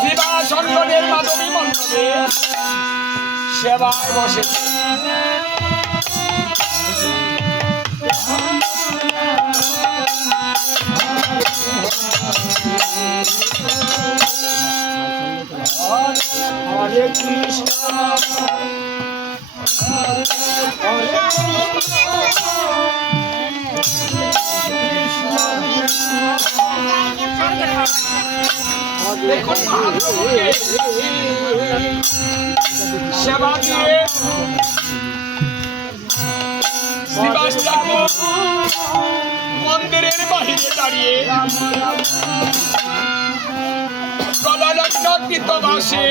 শিবাশঙ্করের মাধবী মণ্ডপে সেবায় বসে হরে কৃষ্ণ দেখুন মহাপ্রভুকে সেবা দিয়ে শ্রীবাস ঠাকুর মন্দিরের বাহিরে দাঁড়িয়ে প্রলয়কৃত বাসে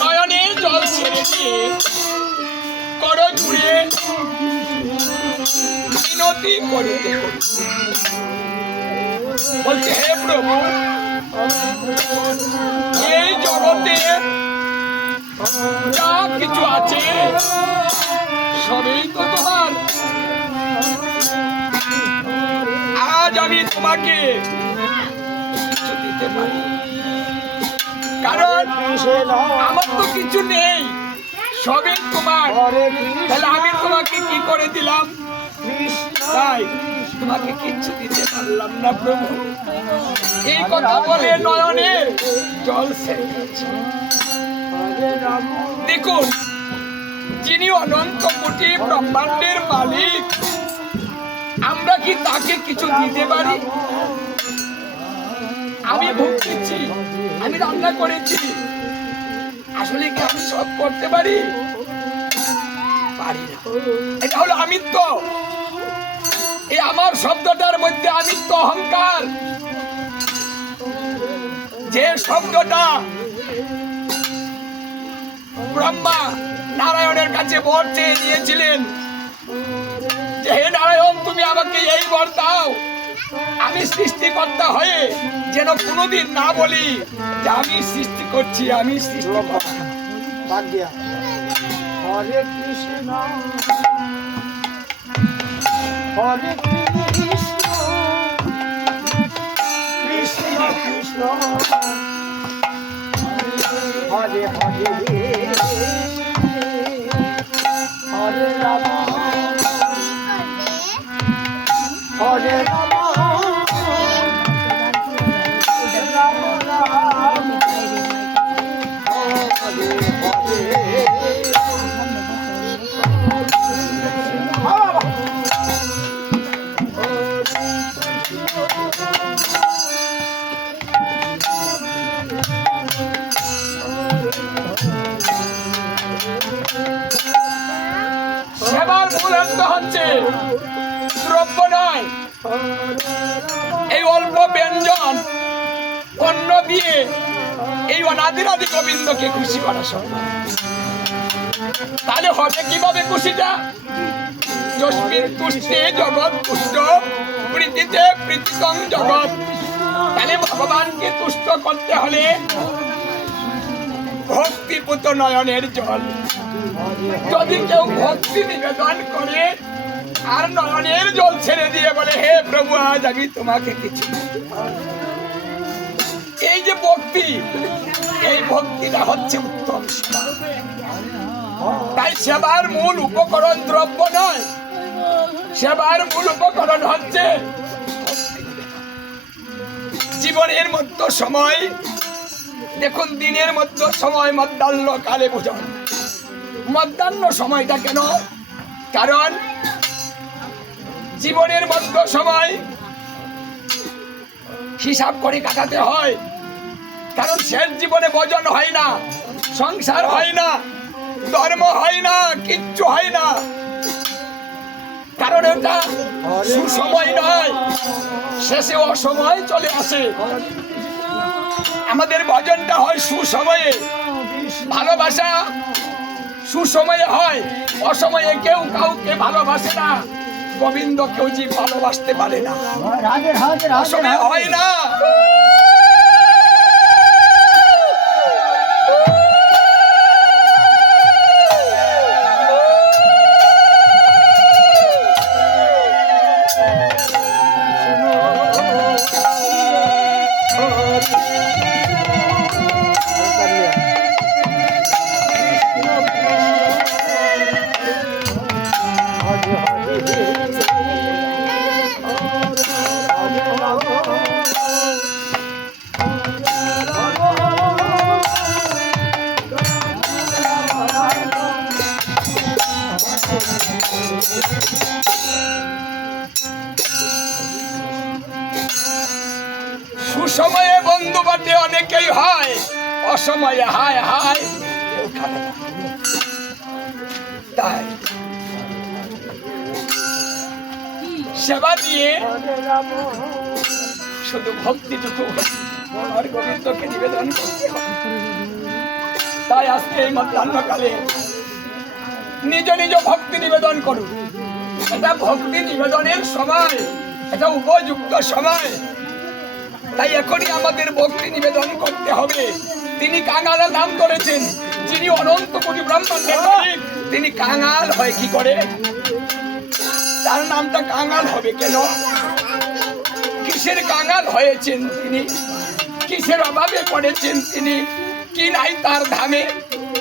নয়নে জল ছেড়ে দিয়ে কর জুড়ে মিনতি করিতে বলছে, হে প্রভু, এই জগতে যা কিছু আছে সবই তো তোমার। আজ আমি তোমাকে কিছু দিতে পারি, কারণ আমার তো কিছু নেই, সবই তোমার। তাহলে আমি তোমাকে কি করে দিলাম? তাই তোমাকে কিচ্ছু দিতে পারলাম না প্রভু। এই কথা বলে নয়নে জল ছেড়েছে। দেখুন, যিনি অনন্ত কোটি ব্রহ্মাণ্ডের মালিক, আমরা কি তাকে কিছু দিতে পারি? আমি ভুগতেছি, আমি রান্না করেছি, আসলে কি আমি সব করতে পারি? পারি না। এটা হলো আমিত্ব। এই আমার শব্দটার মধ্যে আমিত্ব, অহংকার। যে শব্দটা ব্রহ্মা নারায়ণের কাছে বর চেয়ে নিয়েছিলেন যে, হে নারায়ণ, তুমি আমাকে এই বর দাও, আমি সৃষ্টিকর্তা হয়ে যেন কোনোদিন না বলি যে আমি সৃষ্টি করছি, আমি সৃষ্টি করছি। হরে কৃষ্ণ হরে কৃষ্ণ কৃষ্ণ কৃষ্ণ হরে হরে হরে রাম হরে রাম দ্রব্য নয়, এই অল্প ব্যঞ্জন অন্ন দিয়ে এই অনাদিরাদি গোবিন্দকে খুশি করা সম্ভব। তাহলে হবে কিভাবে খুশিটা? যস্মিন তুষ্টে জগৎ তুষ্ট, প্রীতিতে প্রীতিতং জগৎ। তাহলে ভগবানকে তুষ্ট করতে হলে ভক্তিপুত নয়নের জল। যদি কেউ ভক্তি নিবেদন করে আর নয়নের জল ছেড়ে দিয়ে বলে হে প্রভু আজ আমি তোমাকে কিছু, এই যে ভক্তি, এই ভক্তিটা হচ্ছে উত্তম সেবা। তাই সেবার মূল উপকরণ দ্রব্য নয়, সেবার মূল উপকরণ হচ্ছে জীবনের মধ্য সময়। দেখুন দিনের মধ্য সময় মধ্যাহ্ন কালে ভোজন। মধ্যাহ্ন সময়টা কেন? কারণ জীবনের মধ্য সময় হিসাব করে কাটাতে হয়। কারণ শেষ জীবনে ভোজন হয় না, সংসার হয় না, ধর্ম হয় না, কিচ্ছু হয় না। কারণ এটা সুসময় নয়, শেষে অসময় চলে আসে। আমাদের ভজনটা হয় সুসময়ে। ভালোবাসা সুসময়ে হয়, অসময়ে কেউ কাউকে ভালোবাসে না। গোবিন্দ কেউ যে ভালোবাসতে পারে না, অসময়ে হয় না। সুসময়ে বন্ধু বাটে অনেকেই হয়, অসময়ে হায় হায় তাই সেবা দিয়ে শুধু ভক্তিটুকু আর গোবিন্দকে নিবেদন করতে হবে। তাই আজকে এই মধ্যাহ্নকালে নিজ নিজ ভক্তি নিবেদন করুন। এটা ভক্তি নিবেদনের সময়, এটা উপযুক্ত সময়। তাই এখনই আমাদের ভক্তি নিবেদন করতে হবে। তিনি কাঙাল নাম করেছেন, যিনি অনন্ত কোটি ব্রহ্মাণ্ডের মালিক, তিনি কাঙাল হয় কি করে? তার নামটা কাঙাল হবে কেন? কিসের কাঙাল হয়েছেন তিনি? কিসের অভাবে পড়েছেন তিনি? কি নাই তার ধামে,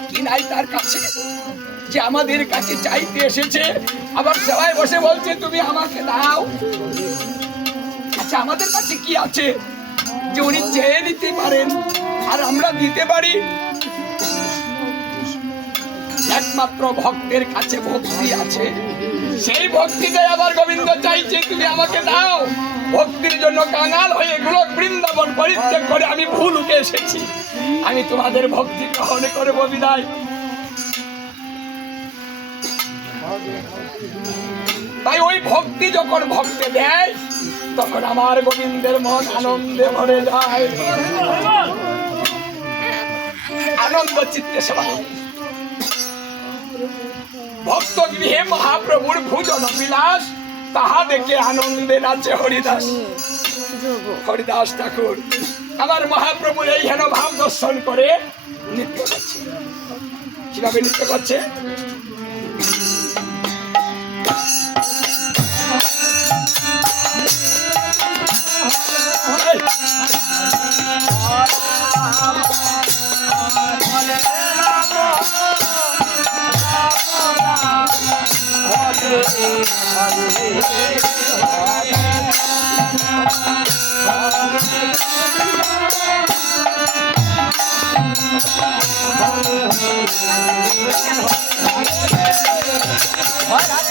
কি নাই তার কাছে, যে আমাদের কাছে চাইতে এসেছে। আবার সবাই বসে বলছে তুমি আমাকে দাও। আচ্ছা আমাদের কাছে কি আছে যে উনি চেয়ে নিতে পারেন আর আমরা দিতে পারি? একমাত্র ভক্তের কাছে ভক্তি আছে। সেই ভক্তিটাই আবার গোবিন্দ চাইছে তুমি আমাকে দাও। ভক্তির জন্য কাঙাল হয়ে গোলক বৃন্দাবন পরিত্যাগ করে আমি ভুলুকে এসেছি। আমি তোমাদের ভক্তি গ্রহণ করবো বিদায়। তাই ওই ভক্তি যখন ভক্তে দেয় তখন আমার গোবিন্দের মন আনন্দে ভরে যায়, আনন্দ চিত্তে সেবা। ভক্ত গৃহে মহাপ্রভুর ভোজন বিলাস, তাহা দেখে আনন্দে নাচে হরিদাস। হরিদাস ঠাকুর আমার মহাপ্রভুর এই হেন ভাব দর্শন করে নৃত্য করছে। কিভাবে নৃত্য করছে? What?